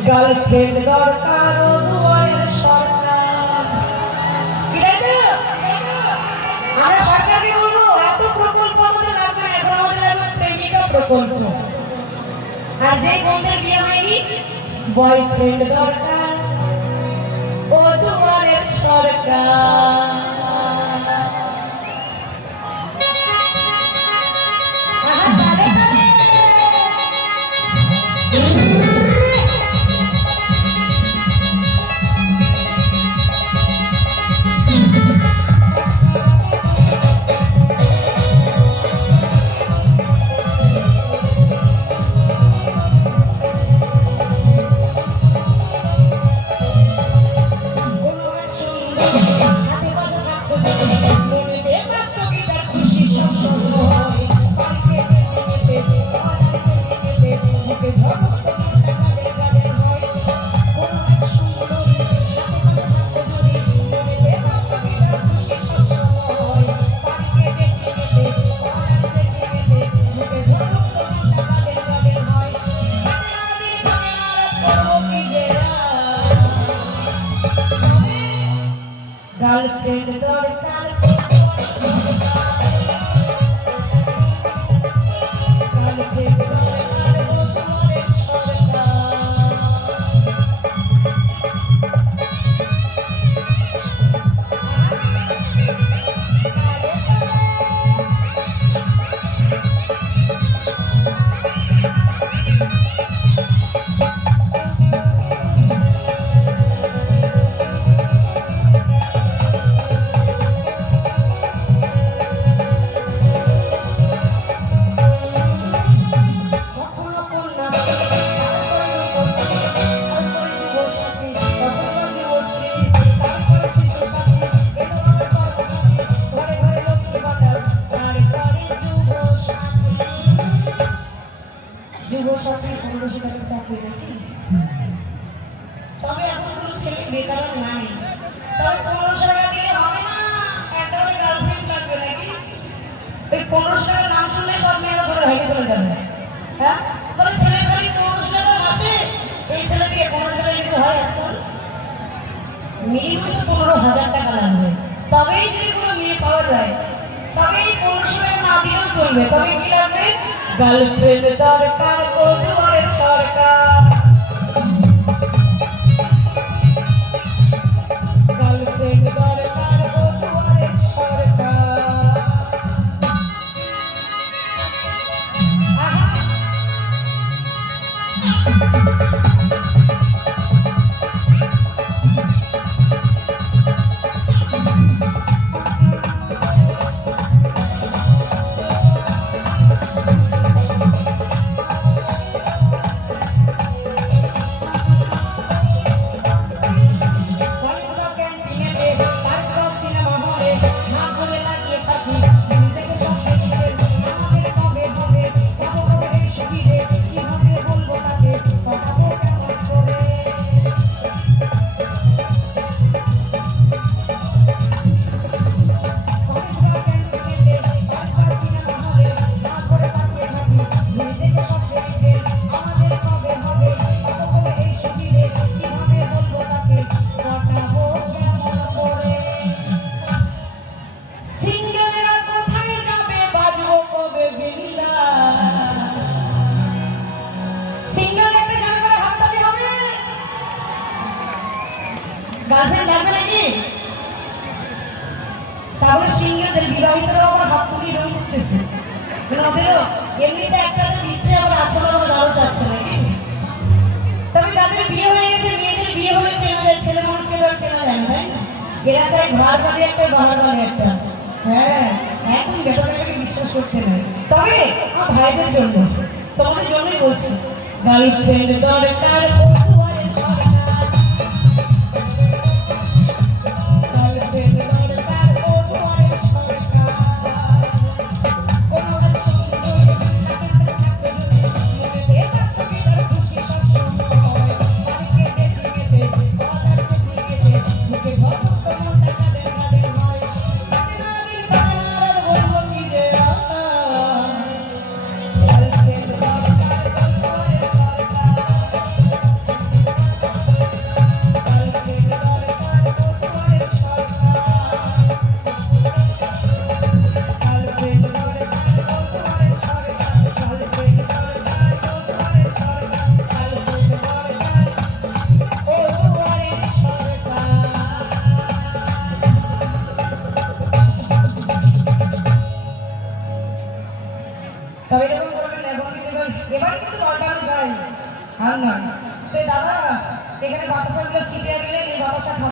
Girlfriend দরকার ও দুয়ারের সরকার। আমরা সরকারকে বলবো এত প্রকল্প আমাদের লাগবে না, এখন আমাদের লাগবে প্রেমিকা প্রকল্প। আর যে বোনদের বিয়ে হয়নি, বয়ফ্রেন্ড দরকার ও দুয়ারের সরকার। গার্লফ্রেন্ড দরকার গার্লফ্রেন্ড দরকার দুয়ারের সরকার। তবে এখন কোনো ছেলে বেকার নাই, তবে 1500 টাকা দিলে হবে না, একটা করে গার্লফ্রেন্ড লাগবে নাকি? ওই 1500 টাকার নাম শুনলে সব মেয়েরা ধরে হাইটে চলে যাবে। হ্যাঁ, তবে ছেলে খালি 1500 টাকা মাসে, এই ছেলে থেকে 1500 টাকা কিছু হয়? এখন মিনিমাম তো 15,000 টাকা লাগবে, তবেই যদি কোনো মেয়ে পাওয়া যায়। তবে এই 1500 টাকা না দিলেও চলবে, তবে কি লাগবে? গার্লফ্রেন্ড দরকার ও দুয়ারের সরকার। গার্লফ্রেন্ড দরকার ও দুয়ারের সরকার। গার্লফ্রেন্ড লাগবে নাকি? তাহলে সিঙ্গেলদের বিবাহিতরাও আমার হাত তুলে এরকম করতেছে, ওদেরও এমনিতে একটা দিচ্ছে, আবার আসলে আমার দাঁড়ো যাচ্ছে নাকি? তবে তাদের বিয়ে হয়ে গেছে, মেয়েদের বিয়ে হলে চেনা যায়, ছেলে মানুষকে চেনা যায় না, তাই না? এরা চাই ঘর বাড়ি একটা, ঘর বাড়ি একটা। হ্যাঁ, এখন বেটাটাকে বিশ্বাস করতে নেই। তবে আমার ভাইদের জন্য, তোমাদের জন্যই বলছি, গার্লফ্রেন্ড দরকার ও দুয়ারের সরকার। তবে এরকম করবেন না, এখন কিন্তু এবার কিন্তু পাল্টানো যায়। আর নয় তো দাদা, এখানে বাতাসাগুলো ছিটিয়ে দিলেন, এই বাতাসটা